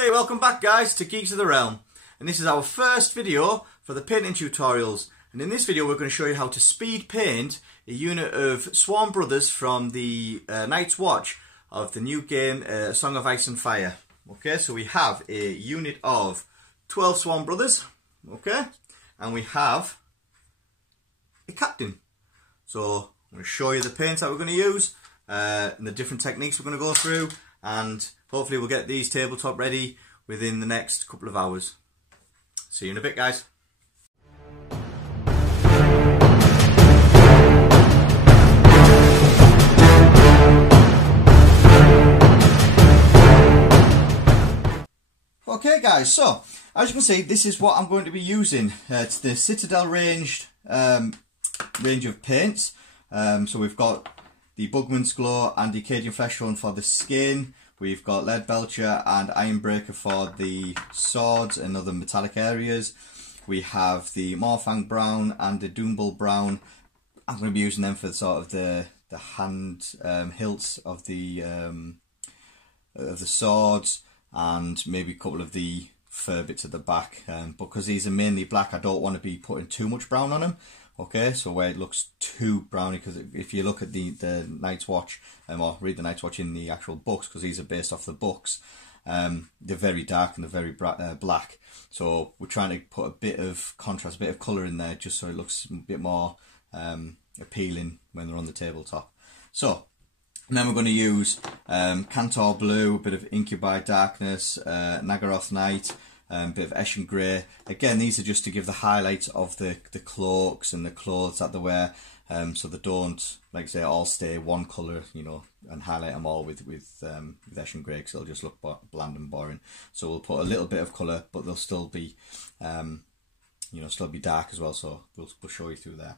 Hey, welcome back guys to Geeks of the Realm, and this is our first video for the painting tutorials. And in this video we're going to show you how to speed paint a unit of Swarm Brothers from the Night's Watch of the new game Song of Ice and Fire. Okay, so we have a unit of 12 Swarm Brothers, okay, and we have a captain. So I'm going to show you the paints that we're going to use and the different techniques we're going to go through, and hopefully we'll get these tabletop ready within the next couple of hours. See you in a bit, guys. Okay guys, so as you can see, this is what I'm going to be using. It's the Citadel range of paints. So we've got the Bugman's Glow and the Cajun Flesh Tone for the skin. We've got Lead Belcher and Ironbreaker for the swords and other metallic areas. We have the Morfang Brown and the Doombull Brown. I'm going to be using them for sort of the hand hilts of the swords, and maybe a couple of the fur bits at the back. Because these are mainly black, I don't want to be putting too much brown on them. Okay, so where it looks too browny, because if you look at the Night's Watch, or read the Night's Watch in the actual books, because these are based off the books, they're very dark and they're very black. So we're trying to put a bit of contrast, a bit of colour in there, just so it looks a bit more appealing when they're on the tabletop. So, and then we're going to use Cantor Blue, a bit of Incubi Darkness, Nagaroth Night, a bit of Eshin Grey. Again, these are just to give the highlights of the cloaks and the clothes that they wear, so they don't, like I say, all stay one colour, you know, and highlight them all with Eshin Grey, because it'll just look bland and boring. So we'll put a little bit of colour, but they'll still be, you know, still be dark as well. So we'll show you through there.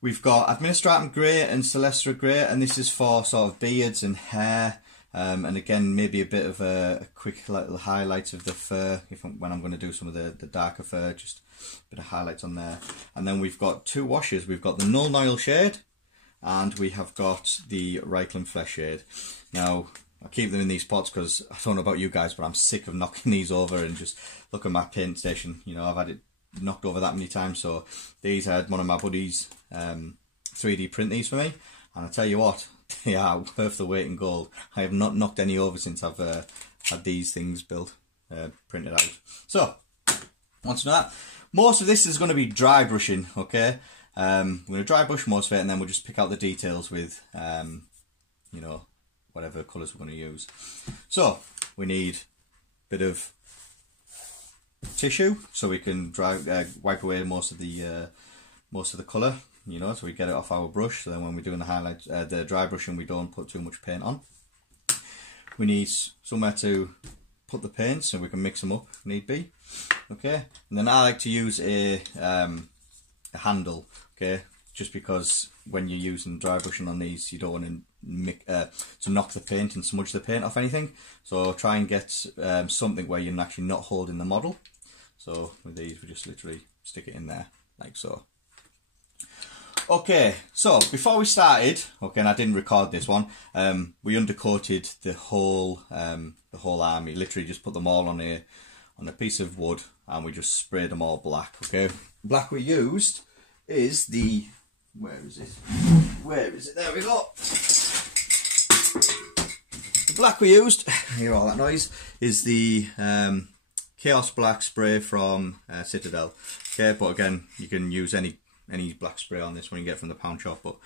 We've got Administratum Grey and Celestra Grey, and this is for sort of beards and hair. And again, maybe a bit of a quick little highlight of the fur when I'm going to do some of the darker fur, just a bit of highlights on there. And then we've got two washes. We've got the Null Nile shade, and we have got the Reikland Flesh shade. Now, I keep them in these pots because I don't know about you guys, but I'm sick of knocking these over. And just look at my paint station, you know, I've had it knocked over that many times. So these, I had one of my buddies 3D print these for me, and I tell you what, they are worth the weight in gold. I have not knocked any over since I've had these things built, printed out. So, once you know that, most of this is going to be dry brushing, okay? We're going to dry brush most of it, and then we'll just pick out the details with, you know, whatever colours we're going to use. So, we need a bit of tissue, so we can wipe away most of the colour. You know, so we get it off our brush, so then when we're doing the highlight, the dry brushing, we don't put too much paint on. We need somewhere to put the paint, so we can mix them up if need be. Okay, and then I like to use a handle. Okay, just because when you're using dry brushing on these, you don't want to knock the paint and smudge the paint off anything. So try and get something where you're actually not holding the model. So with these, we just literally stick it in there like so. Okay, so before we started, okay, and I didn't record this one, we undercoated the whole army. Literally just put them all on a piece of wood, and we just sprayed them all black. Okay, black we used is the, where is it? There we go. The black we used, hear all that noise, is the Chaos Black spray from Citadel. Okay, but again, you can use any black spray on this one you get from the pound shop, but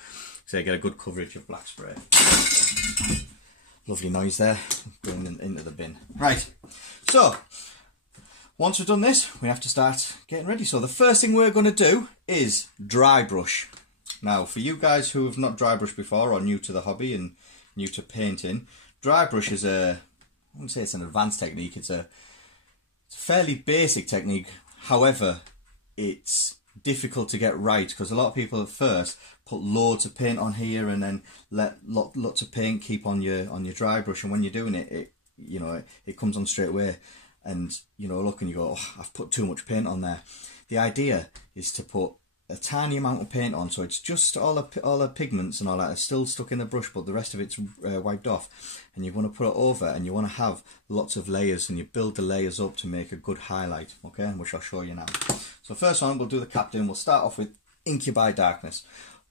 say get a good coverage of black spray. Lovely noise there, going into the bin. Right, so once we've done this, we have to start getting ready. So the first thing we're going to do is dry brush. Now, for you guys who have not dry brushed before, or new to the hobby and new to painting, dry brush is I wouldn't say it's an advanced technique. It's a fairly basic technique. However, it's difficult to get right, because a lot of people at first put loads of paint on here and then let lots of paint keep on your dry brush, and when you're doing it, you know, it comes on straight away, and you know, look and you go, oh, I've put too much paint on there. The idea is to put a tiny amount of paint on, so it's just all the pigments and all that are still stuck in the brush, but the rest of it's wiped off, and you want to put it over, and you want to have lots of layers, and you build the layers up to make a good highlight, okay, which I'll show you now. So first one, we'll do the captain. We'll start off with Inky by Darkness.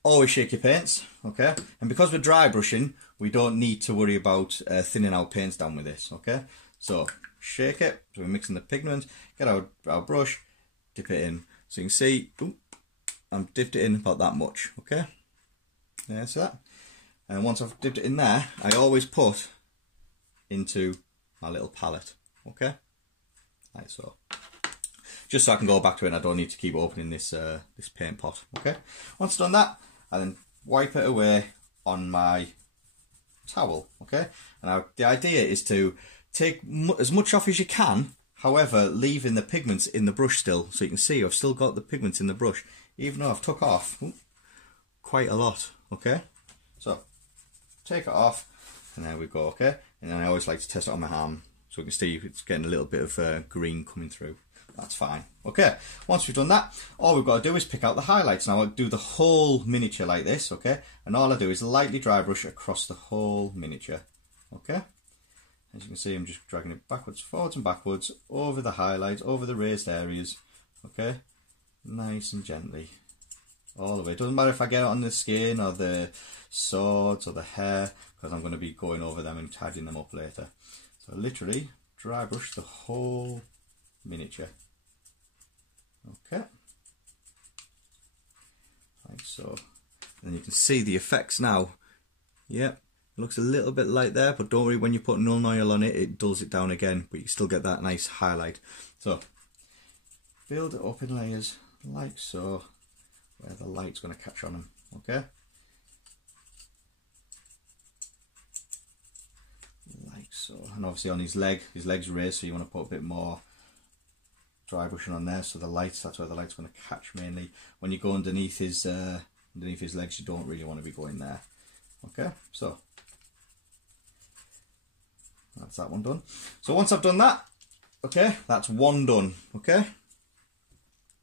Always shake your paints, okay, and because we're dry brushing, we don't need to worry about thinning our paints down with this, okay. So shake it, so we're mixing the pigment, get our brush, dip it in, so you can see, ooh, I've dipped it in about that much, okay, yeah, see that, and once I've dipped it in there, I always put into my little palette, okay, like so, just so I can go back to it and I don't need to keep opening this this paint pot, okay. Once I've done that, I then wipe it away on my towel, okay, and now the idea is to take as much off as you can, however leaving the pigments in the brush still, so you can see I've still got the pigments in the brush even though I've took off quite a lot, okay. So take it off and there we go, okay, and then I always like to test it on my hand so you can see it's getting a little bit of green coming through. That's fine, okay. Once we've done that, all we've got to do is pick out the highlights. Now I'll do the whole miniature like this, okay, and all I do is lightly dry brush across the whole miniature, okay. As you can see, I'm just dragging it backwards, forwards and backwards, over the highlights, over the raised areas, okay, nice and gently, all the way. It doesn't matter if I get it on the skin or the swords or the hair, because I'm going to be going over them and tidying them up later. So literally, dry brush the whole miniature, okay, like so. And you can see the effects now, yep. It looks a little bit light there, but don't worry, when you put null oil on it, it dulls it down again, but you still get that nice highlight. So, build it up in layers, like so, where the light's going to catch on them, okay? Like so. And obviously on his leg's raised, so you want to put a bit more dry brushing on there, so the lights, that's where the light's going to catch mainly. When you go underneath his legs, you don't really want to be going there, okay? So, that's that one done. So once I've done that, okay, that's one done, okay?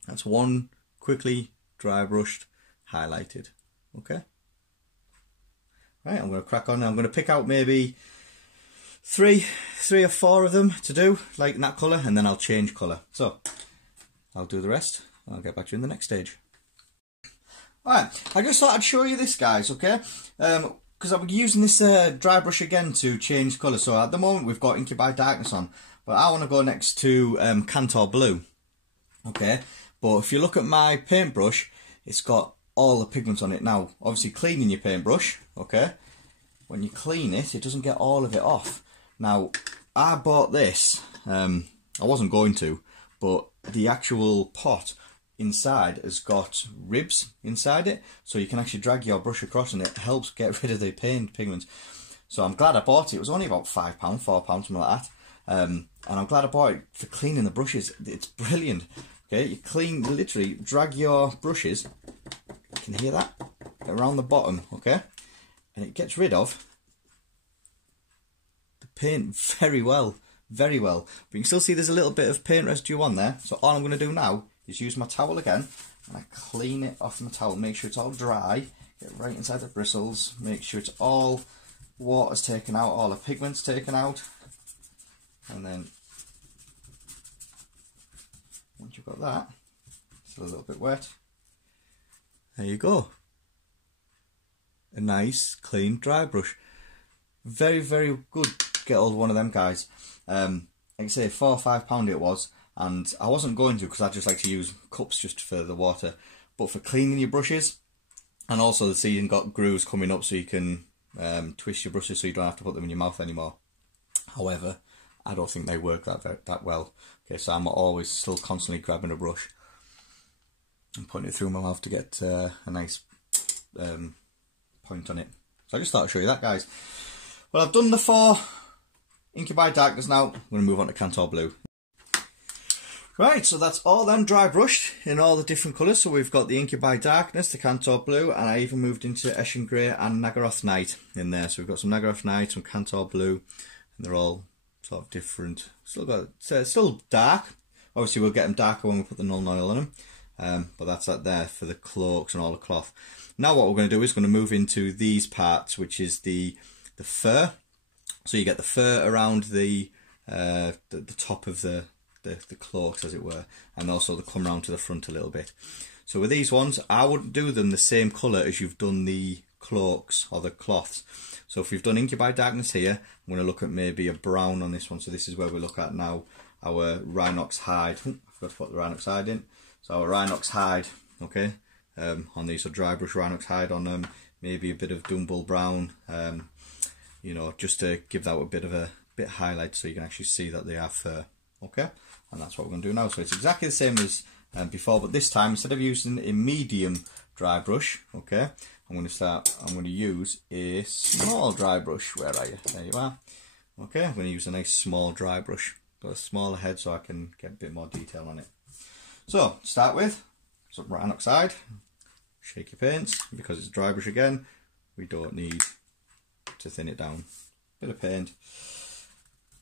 That's one quickly dry brushed, highlighted, okay? Right, I'm going to crack on now. I'm going to pick out maybe three or four of them to do, like in that colour, and then I'll change colour. So, I'll do the rest, and I'll get back to you in the next stage. Alright, I just thought I'd show you this, guys, okay? Because I'll be using this dry brush again to change colour. So at the moment we've got Inky by Darkness on, but I want to go next to Cantor Blue, okay? But if you look at my paintbrush, it's got all the pigments on it. Now, obviously cleaning your paintbrush, okay? When you clean it, it doesn't get all of it off. Now, I bought this, I wasn't going to, but the actual pot inside has got ribs inside it, so you can actually drag your brush across and it helps get rid of the pigment. So I'm glad I bought it. It was only about £5, £4, something like that. And I'm glad I bought it for cleaning the brushes. It's brilliant. Okay, you literally drag your brushes, you can hear that, around the bottom, okay? And it gets rid of the paint very well, very well. But you can still see there's a little bit of paint residue on there. So all I'm going to do now is use my towel again, and I clean it off my towel, make sure it's all dry, get right inside the bristles, make sure it's all water's taken out, all the pigment's taken out, and then once you've got that, still a little bit wet, there you go. A nice clean dry brush. Very, very good. Get hold of one of them, guys. Like I say, £4 or £5 it was. And I wasn't going to, because I just like to use cups just for the water. But for cleaning your brushes, and also the see you've got grooves coming up so you can twist your brushes so you don't have to put them in your mouth anymore. However, I don't think they work that well. Okay, so I'm always still constantly grabbing a brush and putting it through my mouth to get a nice point on it. So I just thought I'd show you that, guys. Well, I've done the 4 Inky by Darkness now. I'm going to move on to Cantor Blue. Right, so that's all then dry brushed in all the different colours. So we've got the Inky by Darkness, the Cantor Blue, and I even moved into Eshin Grey and Naggaroth Night in there. So we've got some Naggaroth Night, some Cantor Blue, and they're all sort of different. Still dark. Obviously we'll get them darker when we put the null oil on them. but that's that there for the cloaks and all the cloth. Now what we're going to do is going to move into these parts, which is the fur. So you get the fur around the top of the cloaks, as it were, and also they come around to the front a little bit. So with these ones, I wouldn't do them the same colour as you've done the cloaks or the cloths. So if we've done Inky by Darkness here, I'm going to look at maybe a brown on this one. So this is where we look at now our Rhinox hide. I forgot to put the Rhinox hide in. So our Rhinox hide, okay, on these, so dry brush Rhinox hide on them, maybe a bit of Dumble brown, you know, just to give that a bit highlight so you can actually see that they are fur, okay? And that's what we're going to do now. So it's exactly the same as before, but this time, instead of using a medium dry brush, okay, I'm going to use a small dry brush. Where are you? There you are. Okay, I'm going to use a nice small dry brush. Got a smaller head so I can get a bit more detail on it. So, to start with, some Rhinox hide. Shake your paints. Because it's a dry brush again, we don't need to thin it down. Bit of paint.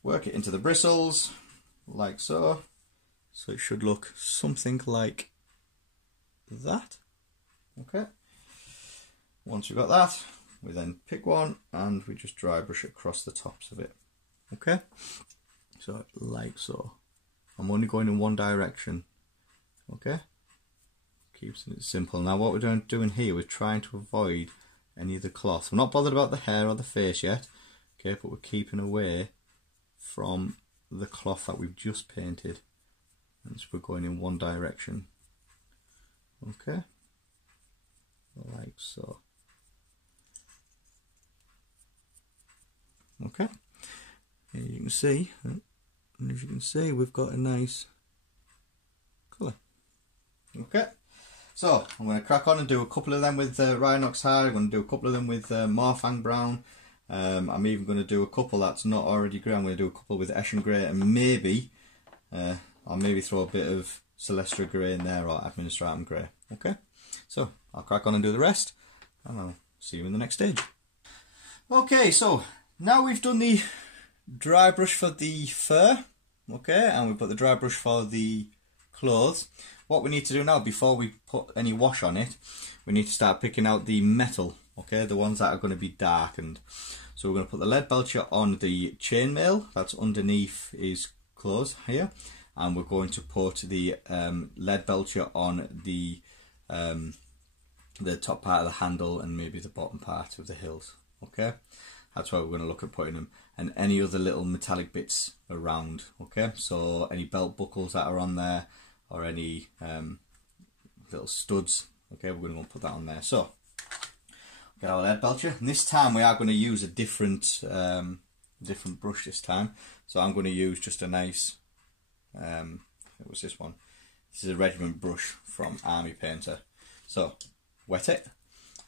Work it into the bristles, like so. So it should look something like that. Okay. Once we've got that, we then pick one and we just dry brush across the tops of it. Okay. So like so. I'm only going in one direction. Okay. Keeps it simple. Now what we're doing here, we're trying to avoid any of the cloth. We're not bothered about the hair or the face yet. Okay, but we're keeping away from the cloth that we've just painted. And so we're going in one direction. Okay. Like so. Okay. As you can see, we've got a nice colour. Okay. So I'm going to crack on and do a couple of them with Rhinox hide. I'm going to do a couple of them with Morfang brown. I'm even going to do a couple that's not already grey. I'm going to do a couple with Eshin grey, and maybe I'll maybe throw a bit of Celestra grey in there, or Administratum grey. Okay. So I'll crack on and do the rest, and I'll see you in the next stage. Okay, so now we've done the dry brush for the fur, okay, and we've got the dry brush for the clothes. What we need to do now, before we put any wash on it, we need to start picking out the metal, okay, the ones that are going to be darkened. So we're going to put the lead belcher on the chainmail that's underneath his clothes here, and we're going to put the lead belcher on the top part of the handle and maybe the bottom part of the hilt, okay. That's why we're going to look at putting them, and any other little metallic bits around, okay. So any belt buckles that are on there, or any little studs, okay, we're going to go and put that on there. So get our lead belcher, and this time we are going to use a different brush this time. So I'm going to use just a nice what was this one? This is a regiment brush from Army Painter. So wet it,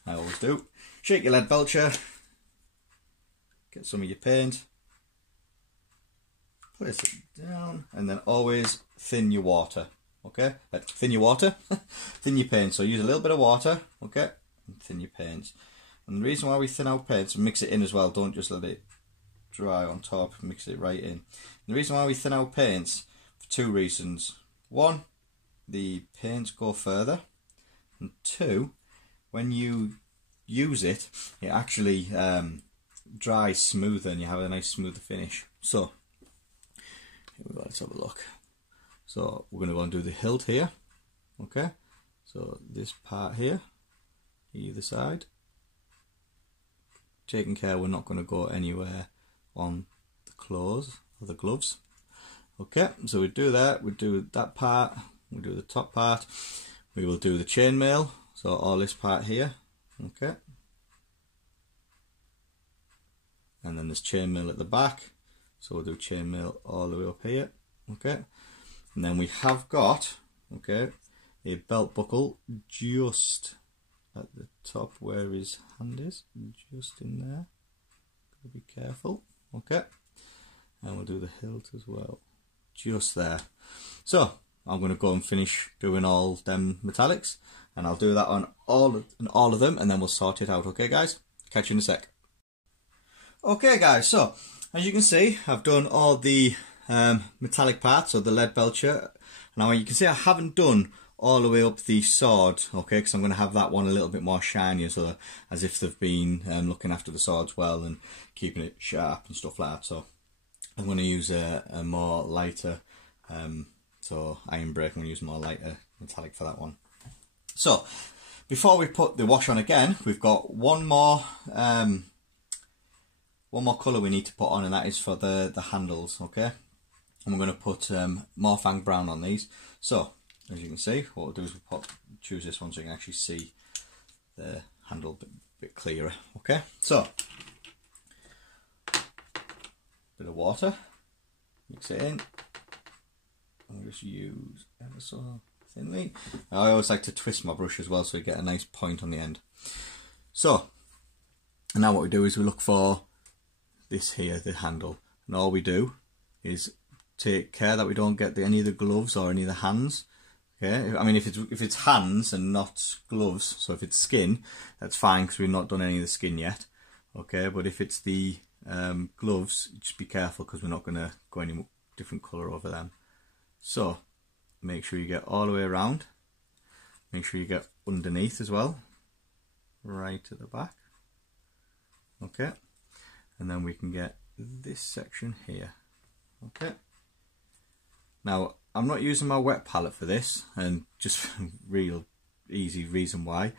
I always do. Shake your lead belcher, get some of your paint, place it down, and then always thin your water. Okay, thin your water, thin your paint. So use a little bit of water, okay, and thin your paints. And the reason why we thin our paints, and mix it in as well, don't just let it dry on top, mix it right in. And the reason why we thin our paints, for two reasons. One, the paints go further, and two, when you use it, it actually dries smoother and you have a nice smoother finish. So here we go, let's have a look. So we're going to go and do the hilt here, okay, so this part here, either side, taking care we're not going to go anywhere on the clothes or the gloves. Okay, so we do that, we do that part, we do the top part, we will do the chainmail, so all this part here, okay, and then there's chainmail at the back, so we'll do chainmail all the way up here, okay. And then we have got, okay, a belt buckle just at the top where his hand is, just in there. Gotta be careful, okay. And we'll do the hilt as well, just there. So I'm going to go and finish doing all them metallics, and I'll do that on all of them, and then we'll sort it out. Okay, guys. Catch you in a sec. Okay, guys. So as you can see, I've done all the metallic parts of the lead belcher. Now you can see I haven't done all the way up the sword, okay, because I'm going to have that one a little bit more shinier, so as if they've been looking after the swords well and keeping it sharp and stuff like that. So I'm going to use a more lighter, so iron break, I'm going to use more lighter metallic for that one. So before we put the wash on again, we've got one more colour we need to put on, and that is for the handles, okay? And we're going to put Morfang Brown on these. So as you can see, what we'll do is we'll choose this one so you can actually see the handle a bit clearer, okay? So bit of water, mix it in, and we'll just use ever so thinly. I always like to twist my brush as well so you get a nice point on the end. So, and now what we do is we look for this here, the handle, and all we do is take care that we don't get any of the gloves or any of the hands. Okay, I mean if it's hands and not gloves, so if it's skin, that's fine because we've not done any of the skin yet. Okay, but if it's the gloves, just be careful because we're not going to go any different colour over them. So make sure you get all the way around. Make sure you get underneath as well, right at the back. Okay, and then we can get this section here. Okay. Now I'm not using my wet palette for this, and just real easy reason why,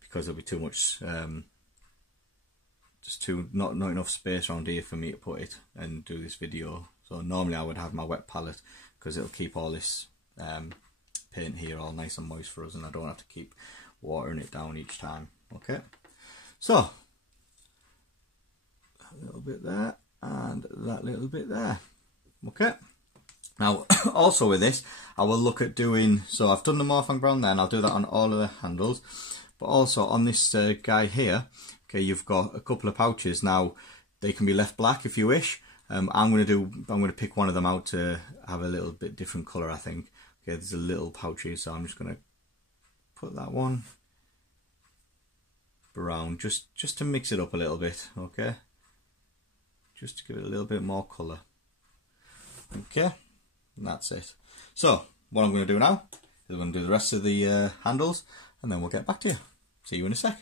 because there'll be too much, not enough space around here for me to put it and do this video. So normally I would have my wet palette because it'll keep all this paint here all nice and moist for us, and I don't have to keep watering it down each time. Okay, so a little bit there and that little bit there. Okay. Now, also with this, I will look at doing, so I've done the Morfang Brown there, and I'll do that on all of the handles, but also on this guy here, okay, you've got a couple of pouches. Now, they can be left black if you wish. I'm going to pick one of them out to have a little bit different colour, I think. Okay, there's a little pouch here, so I'm just going to put that one brown, just to mix it up a little bit, okay? Just to give it a little bit more colour. Okay. And that's it. So what I'm going to do now is I'm going to do the rest of the handles, and then we'll get back to you. See you in a sec.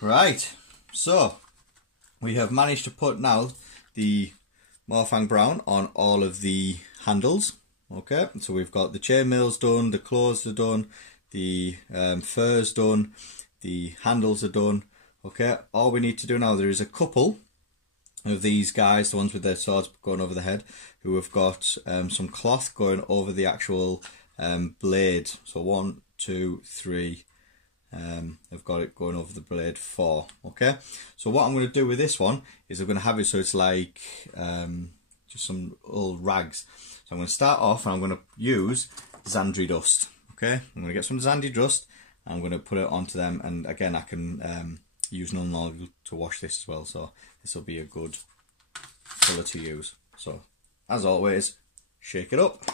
Right, so we have managed to put now the Morfang Brown on all of the handles. Okay, so we've got the chainmails done, the claws are done, the furs done, the handles are done. Okay, all we need to do now, there is a couple of these guys, the ones with their swords going over the head, who have got some cloth going over the actual blade. So 1, 2, 3, I've got it going over the blade 4. Okay, so what I'm going to do with this one is I'm going to have it so it's like just some old rags. So I'm going to start off and I'm going to use Zandri dust. Okay, I'm going to get some Zandri dust and I'm going to put it onto them, and again I can use non-oil to wash this as well, so this will be a good colour to use. So as always, shake it up,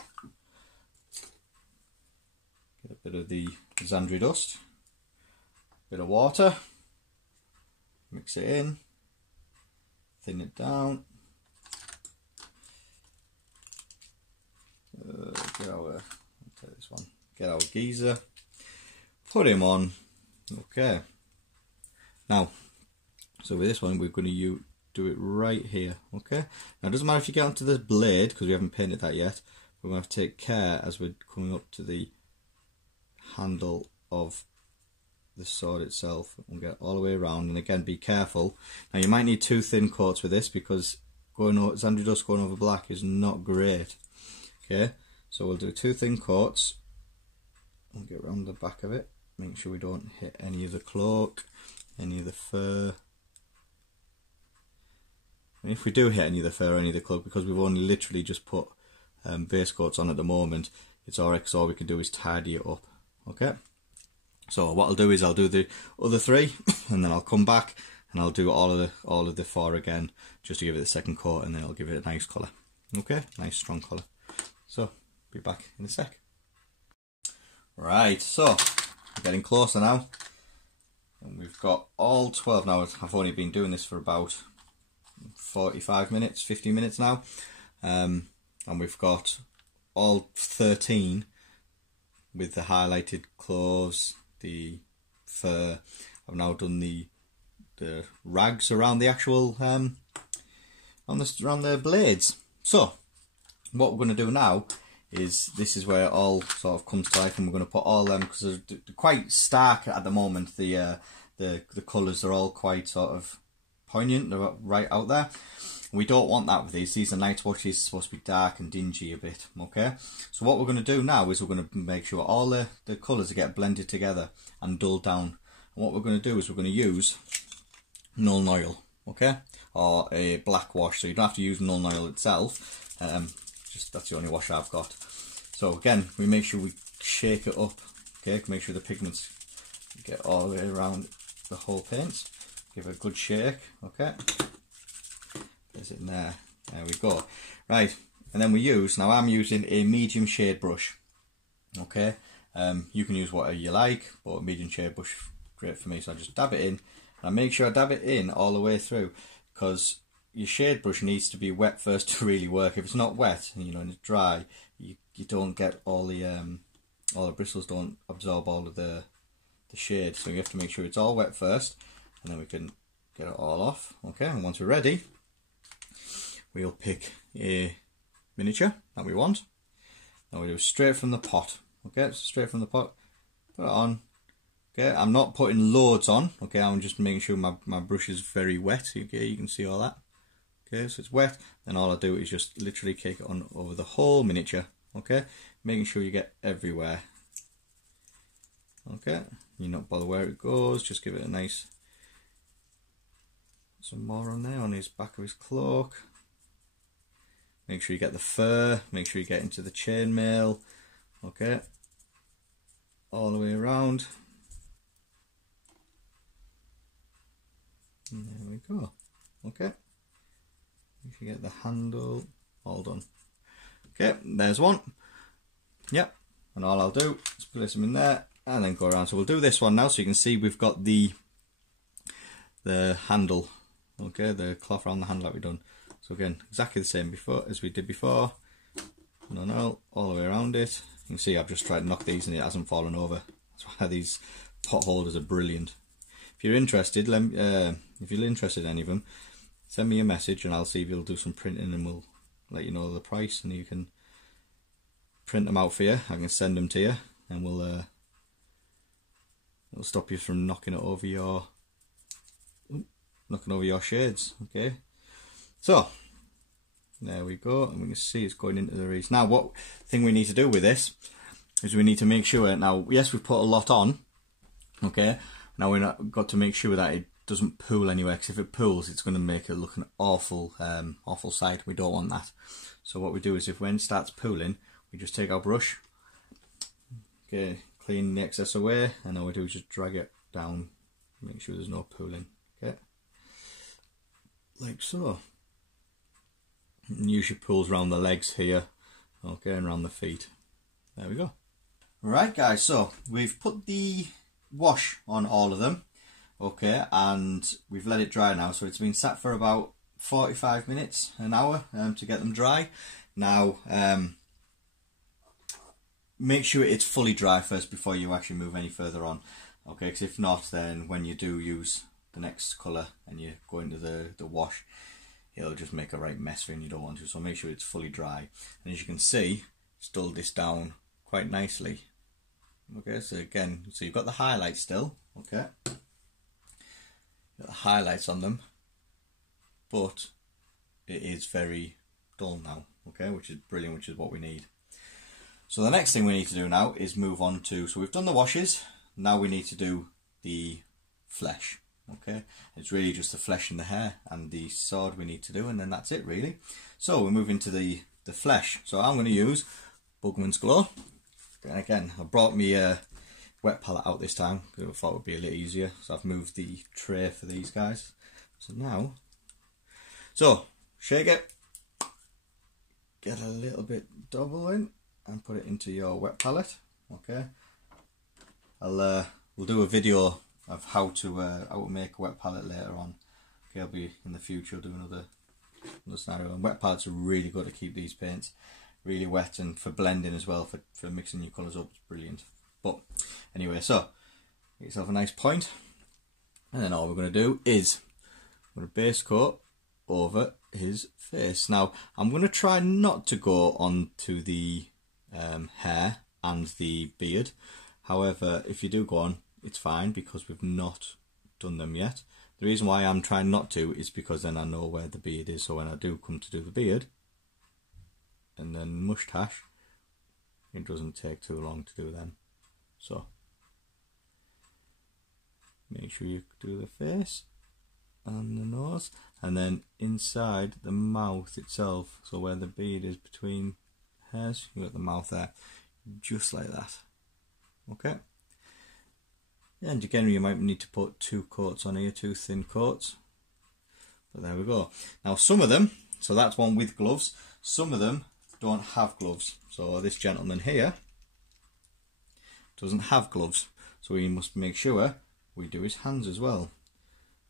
get a bit of the Zandri dust, bit of water, mix it in, thin it down, get our geezer, put him on. Okay, now so with this one we're going to do it right here. Okay, now it doesn't matter if you get onto the blade because we haven't painted that yet. We're going to have to take care as we're coming up to the handle of the sword itself and get all the way around, and again be careful. Now you might need 2 thin coats with this because Zandri dust going over black is not great. Okay, so we'll do 2 thin coats and get around the back of it, make sure we don't hit any of the cloak, any of the fur. And if we do hit any of the fur or any of the cloak, because we've only literally just put base coats on at the moment, it's alright because all we can do is tidy it up. Okay, so what I'll do is I'll do the other 3 and then I'll come back and I'll do all of the 4 again just to give it the second coat, and then I'll give it a nice colour. Okay, nice strong colour. So be back in a sec. Right, so we're getting closer now, and we've got all 12 now. I've only been doing this for about 45 minutes, 50 minutes now, and we've got all 13 with the highlighted clothes, the fur. I've now done the rags around the actual around the blades. So what we're going to do now is, this is where it all sort of comes to life, and we're going to put all them, because they're quite stark at the moment. The colours are all quite sort of poignant, they're right out there. We don't want that with these. These are night watch. These are supposed to be dark and dingy a bit. Okay, so what we're going to do now is we're going to make sure all the colours get blended together and dulled down. And what we're going to do is we're going to use Nuln Oil, okay, or a black wash. So you don't have to use Nuln Oil itself. Just that's the only wash I've got. So again, we make sure we shake it up. Okay, make sure the pigments get all the way around the whole paint. Give it a good shake. Okay. There's it in there. There we go. Right, and then we use, now I'm using a medium shade brush. Okay, you can use whatever you like, but a medium shade brush great for me. So I just dab it in, and I make sure I dab it in all the way through, because your shade brush needs to be wet first to really work. If it's not wet, you know, and it's dry, you don't get all the bristles don't absorb all of the shade. So you have to make sure it's all wet first, and then we can get it all off. Okay, and once we're ready, we'll pick a miniature that we want. Now we do straight from the pot. Okay, so straight from the pot, put it on. Okay, I'm not putting loads on. Okay, I'm just making sure my brush is very wet. Okay, you can see all that. Okay, so it's wet. Then all I do is just literally cake it on over the whole miniature. Okay, making sure you get everywhere. Okay, you not bother where it goes. Just give it a nice, some more on there on his back of his cloak. Make sure you get the fur, make sure you get into the chainmail, okay, all the way around. And there we go, okay. Make sure you get the handle, all done. Okay, there's one. Yep, and all I'll do is place them in there and then go around. So we'll do this one now, so you can see we've got the handle, okay, the cloth around the handle that we've done. So again, exactly the same before as we did before. No, all the way around it. You can see I've just tried to knock these and it hasn't fallen over. That's why these pot holders are brilliant. If you're interested, if you're interested in any of them, send me a message and I'll see if you'll do some printing, and we'll let you know the price, and you can print them out for you. I can send them to you, and we'll stop you from knocking over your shades. Okay. So there we go, and we can see it's going into the wreath. Now what thing we need to do with this is we need to make sure, now yes, we've put a lot on, okay, now we've got to make sure that it doesn't pool anywhere, because if it pools it's going to make it look an awful sight. We don't want that. So what we do is, if when it starts pooling, we just take our brush, okay, clean the excess away, and all we do is just drag it down, make sure there's no pooling, okay, like so. And usually pulls around the legs here, okay, and around the feet. There we go. Right guys, so we've put the wash on all of them, okay, and we've let it dry now. So it's been sat for about 45 minutes, an hour, to get them dry. Now make sure it's fully dry first before you actually move any further on, okay, because if not, then when you do use the next colour and you go into the wash, it'll just make a right mess for you and you don't want to. So make sure it's fully dry. And as you can see, it's dulled this down quite nicely. Okay, so again, so you've got the highlights still, okay, got the highlights on them, but it is very dull now, okay, which is brilliant, which is what we need. So the next thing we need to do now is move on to, so we've done the washes, now we need to do the flesh. Okay, it's really just the flesh and the hair and the sword we need to do, and then that's it really. So we're moving to the flesh. So I'm going to use Bugman's Glow. And again, I brought me a wet palette out this time because I thought it would be a little easier. So I've moved the tray for these guys. So now, shake it, get a little bit double in, and put it into your wet palette. Okay, we'll do a video of how to make a wet palette later on. Okay, I'll be in the future do another scenario. And wet palettes are really good to keep these paints really wet, and for blending as well, for mixing your colours up, it's brilliant. But anyway, so get yourself a nice point, and then all we're going to do is I'm going to base coat over his face. Now I'm going to try not to go on to the hair and the beard. However, if you do go on, it's fine because we've not done them yet. The reason why I'm trying not to is because then I know where the beard is, so when I do come to do the beard and then moustache, it doesn't take too long to do them. So make sure you do the face and the nose, and then inside the mouth itself, so where the beard is between hairs, you got the mouth there, just like that. Okay, and again you might need to put 2 coats on here, 2 thin coats, but there we go. Now some of them, so that's one with gloves, some of them don't have gloves. So this gentleman here doesn't have gloves, so we must make sure we do his hands as well.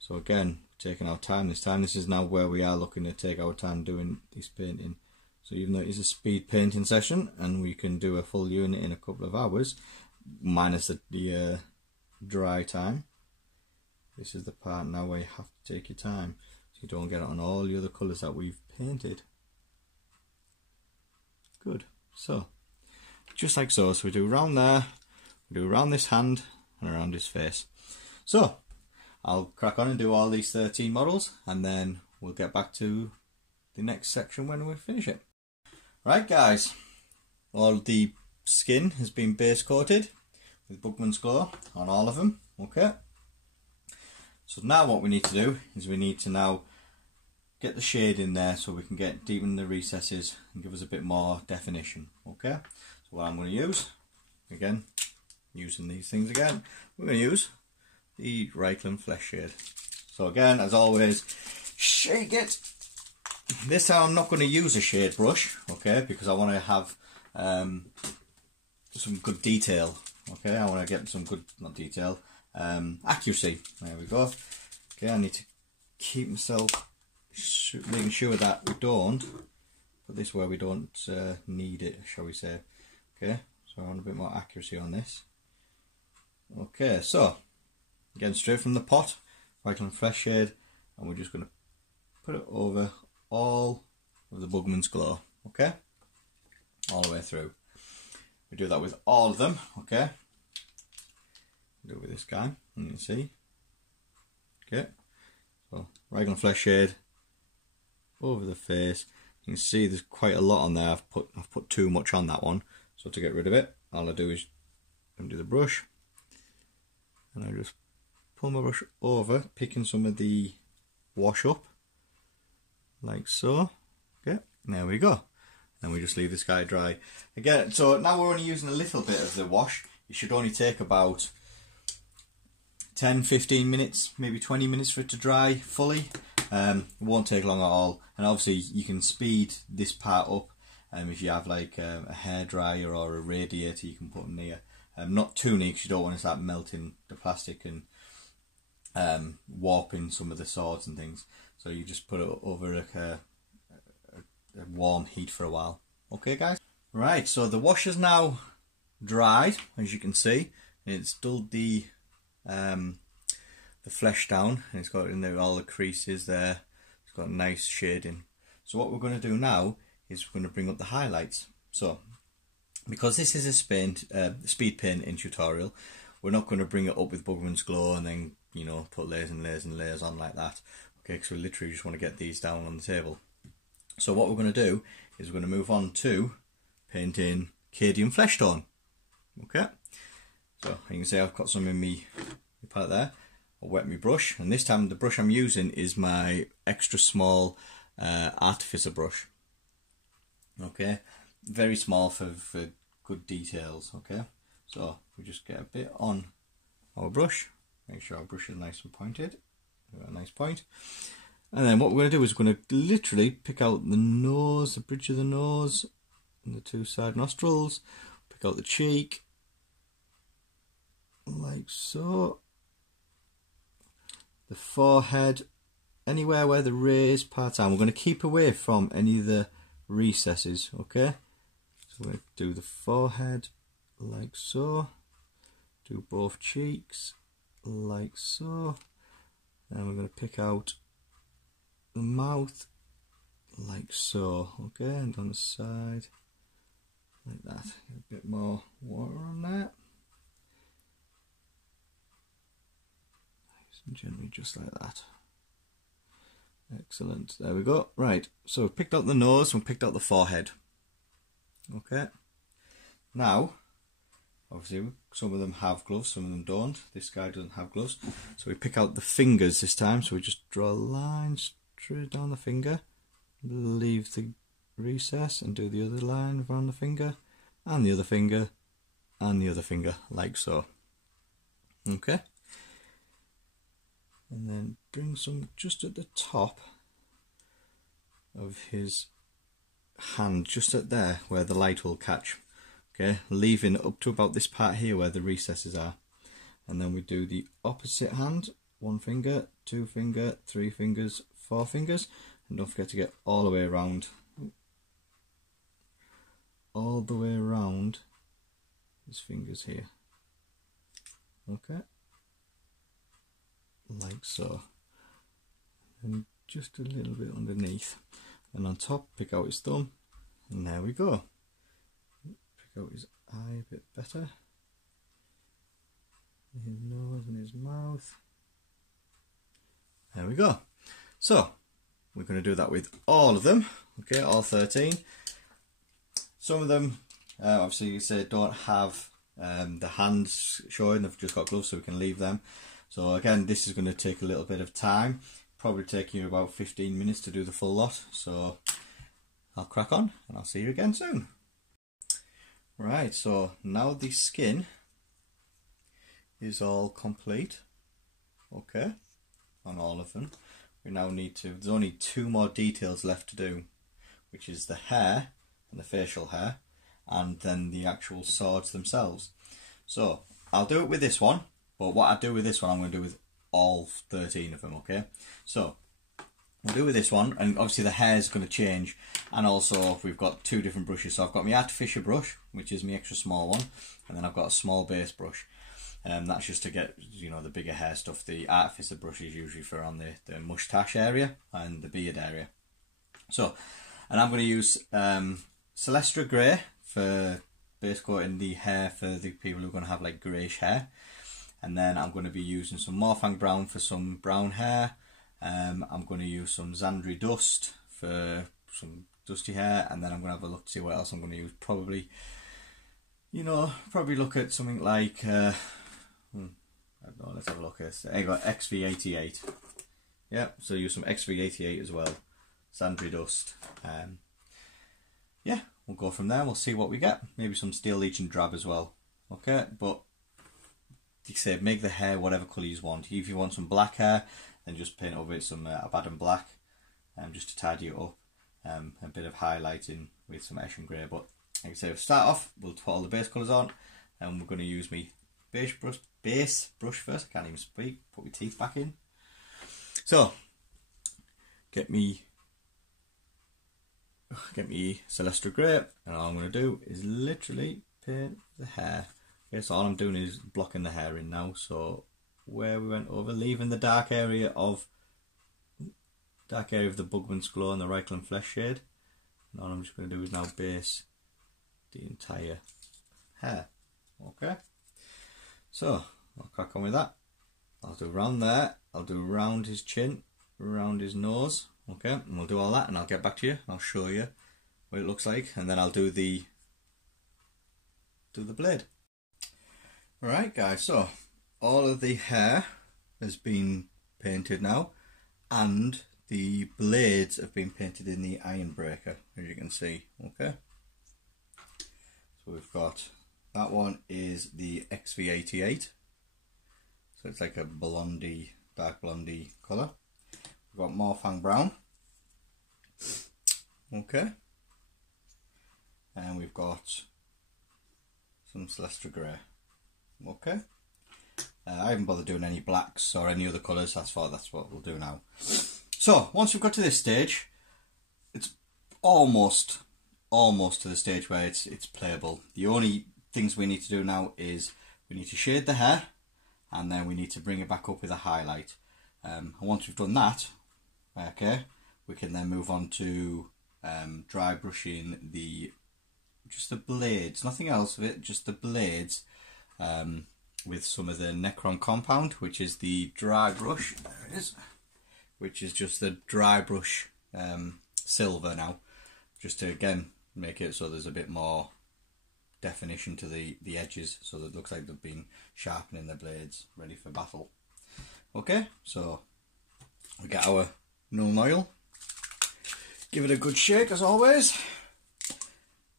So again, taking our time this time. This is now where we are looking to take our time doing this painting. So even though it is a speed painting session and we can do a full unit in a couple of hours, minus the dry time, this is the part now where you have to take your time so you don't get it on all the other colours that we've painted. Good. So just like so. So we do around there, we do around this hand and around his face. So I'll crack on and do all these 13 models, and then we'll get back to the next section when we finish it. Right guys, all the skin has been base coated with Bugman's Glow on all of them. Okay, so now what we need to do is we need to now get the shade in there so we can get deep in the recesses and give us a bit more definition. Okay, so what I'm going to use, again using these things again, we're going to use the Reichland Flesh Shade. So again, as always, shake it. This time I'm not going to use a shade brush, okay, because I want to have some good detail. Okay, I want to get some good, not detail, accuracy. There we go. Okay, I need to keep myself making sure that we don't put this where we don't need it, shall we say. Okay, so I want a bit more accuracy on this. Okay, so again, straight from the pot, Reichland Flesh Shade, and we're just going to put it over all of the Bugman's Glow, okay, all the way through. We do that with all of them, okay. Do it with this guy, and you can see, okay. So Reichland Flesh Shade over the face. You can see there's quite a lot on there. I've put too much on that one, so to get rid of it, all I do is undo the brush, and I just pull my brush over, picking some of the wash up, like so. Okay, there we go. Then we just leave this guy dry. Again, so now we're only using a little bit of the wash. It should only take about 10-15 minutes, maybe 20 minutes for it to dry fully. It won't take long at all. And obviously you can speed this part up. If you have like a hairdryer or a radiator, you can put them near. Not too near because you don't want to start melting the plastic and warping some of the swords and things. So you just put it over a warm heat for a while. Okay guys? Right, so the wash is now dried, as you can see. It's dulled the flesh down, and it's got in there all the creases there. It's got nice shading. So what we're going to do now is we're going to bring up the highlights. So because this is a speed painting tutorial, we're not going to bring it up with Bugman's Glow and then, you know, put layers and layers and layers on like that. Okay, because we literally just want to get these down on the table. So what we're going to do is we're going to move on to painting Cadian Flesh Tone. Okay, so you can see I've got some in me palette there. I'll wet my brush, and this time the brush I'm using is my extra small artificer brush. Okay, very small for good details. Okay, so we just get a bit on our brush, make sure our brush is nice and pointed. We've got a nice point. And then what we're going to do is we're going to literally pick out the nose, the bridge of the nose, and the 2 side nostrils, pick out the cheek, like so, the forehead, anywhere where the raised parts are. We're going to keep away from any of the recesses, okay? So we do the forehead like so, do both cheeks like so, and we're going to pick out the mouth like so, okay, and on the side like that. A bit more water on that. Nice and gently, just like that. Excellent, there we go. Right, so we've picked out the nose and picked out the forehead. Okay, now obviously some of them have gloves, some of them don't. This guy doesn't have gloves, so we pick out the fingers this time. So we just draw a line straight down the finger, leave the recess and do the other line around the finger and the other finger and the other finger like so. Okay, and then bring some just at the top of his hand, just at there where the light will catch. Okay, leaving up to about this part here where the recesses are, and then we do the opposite hand, 1 finger, 2 finger, 3 fingers, 4 fingers, and don't forget to get all the way around, his fingers here. Okay, like so, and just a little bit underneath, and on top pick out his thumb, and there we go. Pick out his eye a bit better, his nose and his mouth. There we go. So we're going to do that with all of them, okay, all 13. Some of them obviously you say don't have the hands showing, they've just got gloves, so we can leave them. So again, this is going to take a little bit of time, probably taking you about 15 minutes to do the full lot. So I'll crack on and I'll see you again soon. Right, so now the skin is all complete, okay, on all of them. We now need to, there's only 2 more details left to do, which is the hair and the facial hair, and then the actual swords themselves. So I'll do it with this one, but what I do with this one I'm going to do with all 13 of them, okay? So we'll do with this one, and obviously the hair is going to change, and also we've got 2 different brushes. So I've got my artificial brush, which is my extra small one, and then I've got a small base brush. That's just to get, you know, the bigger hair stuff. The artificial brush is usually for on the moustache area and the beard area. So, and I'm going to use Celestra Grey for base coating the hair for the people who are going to have like greyish hair. And then I'm going to be using some Morphang Brown for some brown hair. I'm going to use some Zandri Dust for some dusty hair, and then I'm going to have a look to see what else I'm going to use. Probably, you know, probably look at something like, I don't know, let's have a look at this. I got XV88. Yeah, so use some XV88 as well. Zandri Dust. Yeah, we'll go from there. We'll see what we get. Maybe some Steel Leech and Drab as well. Okay, but like I say, make the hair whatever colour you want. If you want some black hair, then just paint over it some Abaddon Black, just to tidy it up. A bit of highlighting with some Eshin Grey. But like I say, we'll start off, we'll put all the base colours on, and we're going to use my base brush first. I can't even speak. Put my teeth back in. So, get me Celestra Grey, and all I'm going to do is literally paint the hair. Okay, so all I'm doing is blocking the hair in now. So where we went over, leaving the dark area of the Bugman's Glow and the Reichland Flesh shade, and all I'm just going to do is now base the entire hair. Okay, so I'll crack on with that. I'll do around there, I'll do around his chin, around his nose, okay, and we'll do all that, and I'll get back to you. I'll show you what it looks like, and then I'll do the blade. Alright guys, so all of the hair has been painted now, and the blades have been painted in the Iron Breaker, as you can see, okay. So we've got, that one is the XV88, so it's like a blondie, dark blondie colour. We've got Morphang Brown, okay, and we've got some Celestra Grey, okay. I haven't bothered doing any blacks or any other colours, that's what we'll do now. So once we've got to this stage, it's almost almost to the stage where it's playable. The only things we need to do now is we need to shade the hair, and then we need to bring it back up with a highlight. And once we've done that, okay, we can then move on to dry brushing just the blades, nothing else of it, just the blades, with some of the Necron compound, which is the dry brush. There it is. Which is just the dry brush silver now, just to again make it so there's a bit more definition to the edges, so that it looks like they've been sharpening the blades ready for battle. Okay, so we get our Null Oil, give it a good shake as always,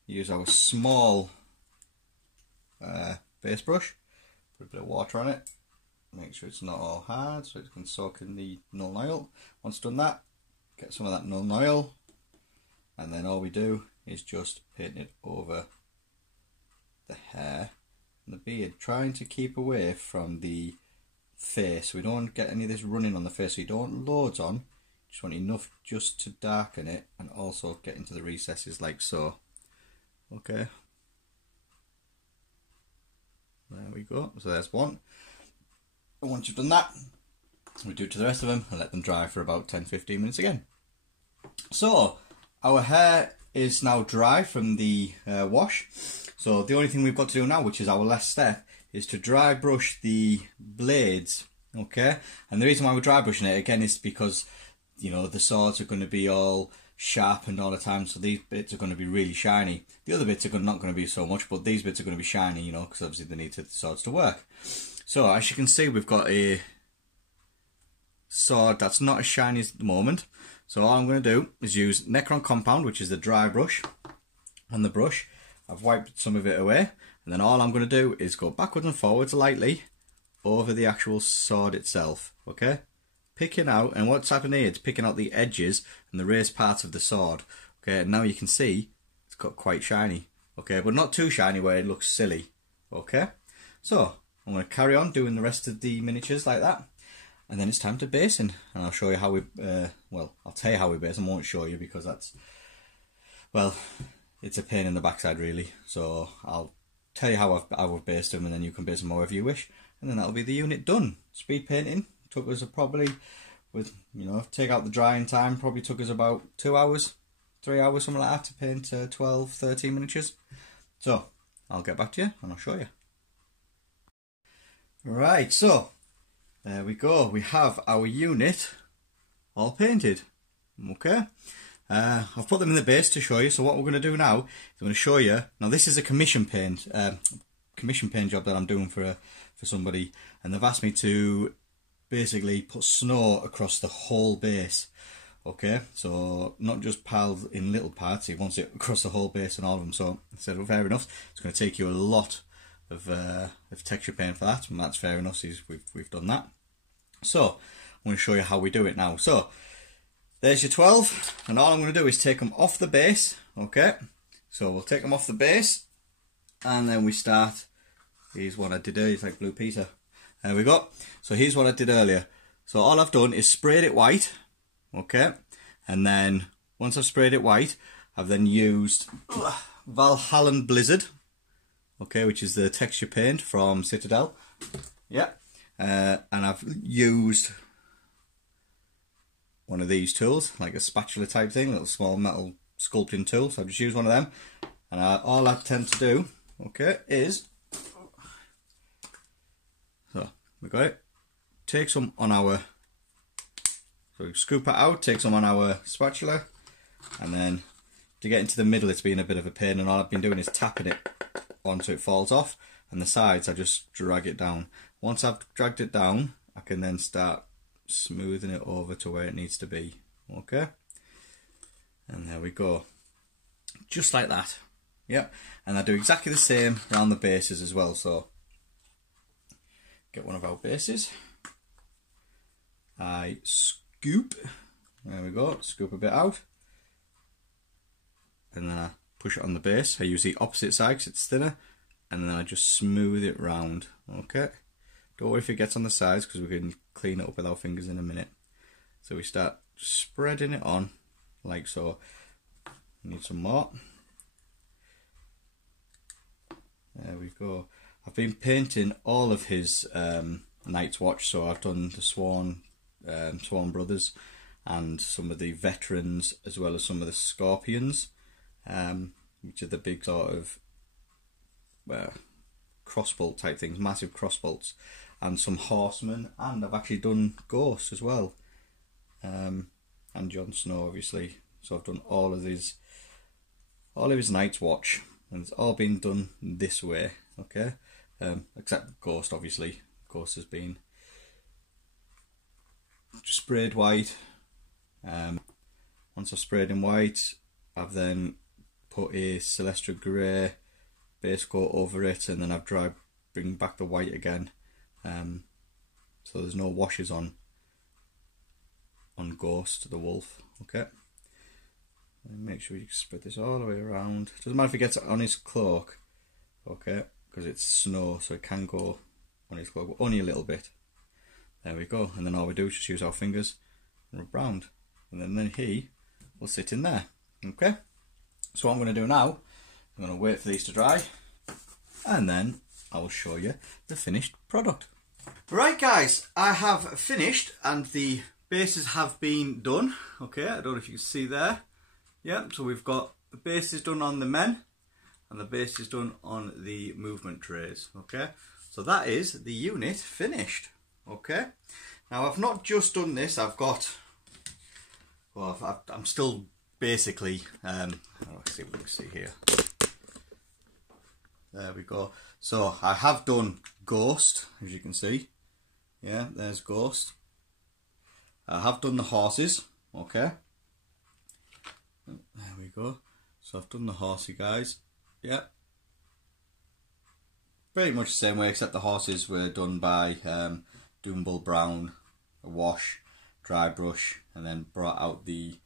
use our small base brush, put a bit of water on it, make sure it's not all hard so it can soak in the Null Oil. Once done that, get some of that Null Oil, and then all we do is just paint it over the hair and the beard, trying to keep away from the face. We don't get any of this running on the face, so you don't want loads on, just want enough just to darken it and also get into the recesses like so. Okay, there we go, so there's one. And once you've done that, we do it to the rest of them and let them dry for about 10-15 minutes again. So our hair is now dry from the wash, so the only thing we've got to do now, which is our last step, is to dry brush the blades. Okay, and the reason why we're dry brushing it again is because, you know, the swords are going to be all sharpened all the time, so these bits are going to be really shiny. The other bits are not going to be so much, but these bits are going to be shiny, you know, because obviously they need the swords to work. So as you can see, we've got a sword that's not as shiny as at the moment. So all I'm going to do is use Necron compound, which is the dry brush, on the brush. I've wiped some of it away, and then all I'm going to do is go backwards and forwards lightly over the actual sword itself. Okay, picking out, and what's happening here, it's picking out the edges and the raised parts of the sword. Okay, and now you can see it's got quite shiny. Okay, but not too shiny where it looks silly. Okay, so I'm going to carry on doing the rest of the miniatures like that, and then it's time to basing, and I'll show you how we, well, I'll tell you how we base, I won't show you because that's, well, it's a pain in the backside really, so I'll tell you how I've based them, and then you can base them however you wish, and then that'll be the unit done. Speed painting took us probably, with, you know, take out the drying time, probably took us about 2 hours, 3 hours, something like that, to paint 12, 13 miniatures. So I'll get back to you and I'll show you. Right, so there we go. We have our unit all painted. Okay, I've put them in the base to show you. So what we're going to do now is I'm going to show you. Now this is a commission paint job that I'm doing for somebody, and they've asked me to basically put snow across the whole base. Okay, so not just piled in little parts. He wants it across the whole base and all of them. So I said, well, fair enough. It's going to take you a lot of texture paint for that, and that's fair enough. So we've done that. So I'm going to show you how we do it now. So there's your 12, and all I'm going to do is take them off the base. Okay, so we'll take them off the base, and then we start. Here's what I did earlier. It's like Blue Peter. There we go. So here's what I did earlier. So all I've done is sprayed it white. Okay, and then once I've sprayed it white, I've then used Valhalla Blizzard. Okay, which is the texture paint from Citadel. Yeah, and I've used one of these tools, like a spatula type thing, a little small metal sculpting tool. So I've just used one of them, and all I tend to do, okay, is, so we got it. Take some on our, so we scoop it out, take some on our spatula, and then to get into the middle, it's been a bit of a pain, and all I've been doing is tapping it onto it falls off, and the sides I just drag it down. Once I've dragged it down, I can then start smoothing it over to where it needs to be. Okay, and there we go, just like that. Yep, and I do exactly the same around the bases as well. So get one of our bases, I scoop, there we go, scoop a bit out, and then I push it on the base. I use the opposite side because it's thinner, and then I just smooth it round. Okay, don't worry if it gets on the sides because we can clean it up with our fingers in a minute. So we start spreading it on like so. Need some more. There we go. I've been painting all of his Night's Watch, so I've done the Swan Brothers and some of the veterans, as well as some of the Scorpions, which are the big sort of crossbolt type things, massive crossbolts, and some horsemen, and I've actually done Ghost as well, and Jon Snow obviously. So I've done all of his Night's Watch, and it's all been done this way, okay? Except Ghost, obviously. Ghost has been sprayed white. Once I've sprayed in white, I've then put a Celestra Grey base coat over it, and then I've bring back the white again, so there's no washes on Ghost, the wolf, okay? And make sure you spread this all the way around. Doesn't matter if it gets on his cloak, okay, because it's snow, so it can go on his cloak, but only a little bit. There we go, and then all we do is just use our fingers and rub round, and then he will sit in there, okay? So what I'm going to do now, I'm going to wait for these to dry, and then I will show you the finished product. Right guys, I have finished, and the bases have been done, okay? I don't know if you can see there. Yeah, so we've got the bases done on the men, and the base is done on the movement trays, okay? So that is the unit finished, okay? Now I've not just done this, I've got, well, I'm still basically, let's see what we can see here. There we go. So I have done Ghost, as you can see. Yeah, there's Ghost. I have done the horses, okay? There we go. So I've done the horsey guys. Yeah. Pretty much the same way, except the horses were done by Doombull Brown, a wash, dry brush, and then brought out the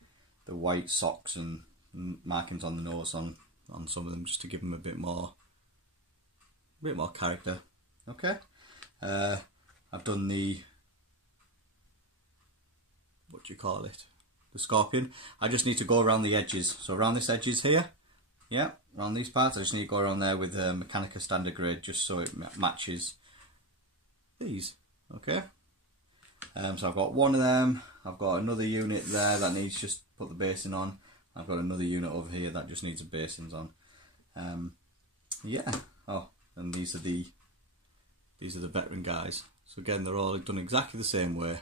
white socks and markings on the nose on some of them, just to give them a bit more character. Okay. I've done the, what do you call it? The Scorpion. I just need to go around the edges. So around this edges here, yeah, around these parts, I just need to go around there with Mechanica Standard Grade, just so it matches these. Okay. So I've got one of them. I've got another unit there that needs just put the basin on. I've got another unit over here that just needs the basins on. Yeah. Oh, and these are the veteran guys. So again, they're all done exactly the same way,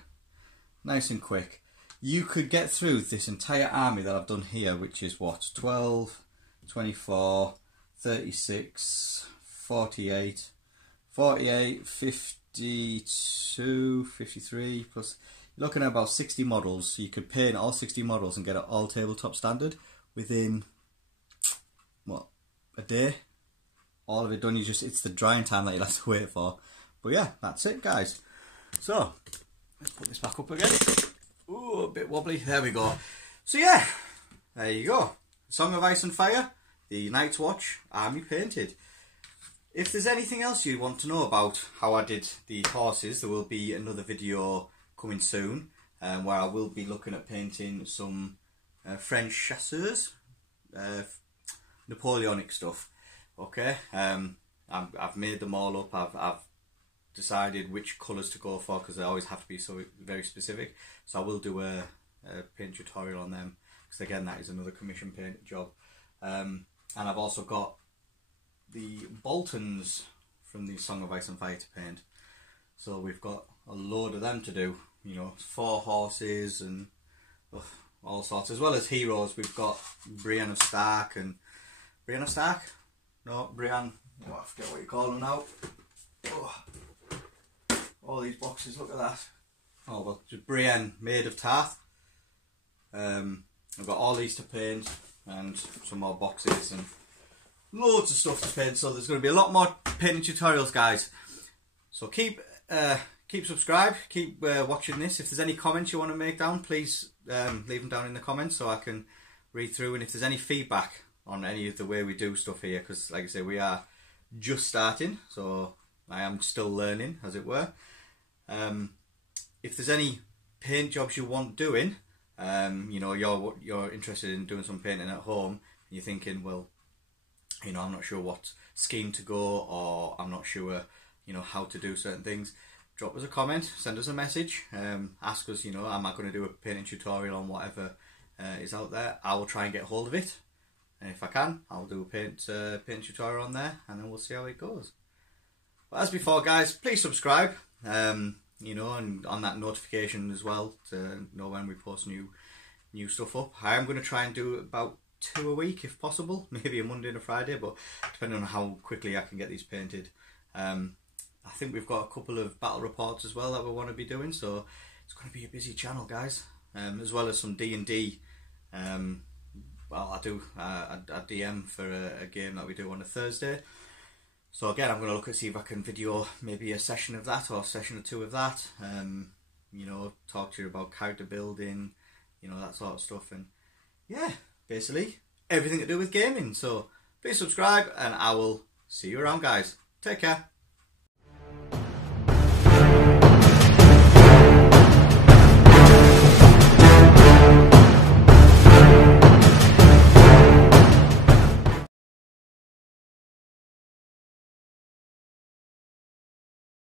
nice and quick. You could get through this entire army that I've done here, which is what, 12, 24, 36, 48, 48, 52, 53, plus you're looking at about 60 models. So you could paint all 60 models and get it all tabletop standard within, what, a day? All of it done. It's the drying time that you'll have to wait for. But yeah, that's it guys. So let's put this back up again. Ooh, a bit wobbly. There we go. So yeah, there you go. Song of Ice and Fire, the Night's Watch, army painted. If there's anything else you want to know about how I did the horses, there will be another video coming soon, where I will be looking at painting some French chasseurs, Napoleonic stuff. Okay, I've made them all up. I've decided which colours to go for, because they always have to be so very specific. So I will do a paint tutorial on them, because again, that is another commission paint job. And I've also got the Boltons from the Song of Ice and Fire to paint. So we've got a load of them to do. You know, 4 horses and all sorts, as well as heroes. We've got Brienne of Stark and Brienne of Stark. No, Brienne. Oh, I forget what you call them now. Oh. All these boxes, look at that. Oh well, just Brienne, Maid of Tarth. I've got all these to paint, and some more boxes and loads of stuff to paint. So there's going to be a lot more painting tutorials, guys. So keep subscribed, keep watching this. If there's any comments you want to make down, please leave them down in the comments so I can read through. And if there's any feedback on any of the way we do stuff here, because like I say, we are just starting, so I am still learning, as it were. If there's any paint jobs you want doing, you know, you're interested in doing some painting at home, and you're thinking, well, you know, I'm not sure what scheme to go, or I'm not sure, you know, how to do certain things, drop us a comment, send us a message, ask us, you know, am I going to do a painting tutorial on whatever is out there. I will try and get hold of it, and if I can, I'll do a paint tutorial on there, and then we'll see how it goes. But as before, guys, please subscribe, you know, and on that notification as well to know when we post new stuff up. I am going to try and do about 2 a week if possible, maybe a Monday and a Friday, but depending on how quickly I can get these painted. I think we've got a couple of battle reports as well that we want to be doing, so it's going to be a busy channel, guys, as well as some D&D. Well, I do a DM for a game that we do on a Thursday. So again, I'm going to look and see if I can video maybe a session of that or a session or two of that. You know, talk to you about character building, you know, that sort of stuff. And yeah, basically everything to do with gaming. So please subscribe, and I will see you around, guys. Take care.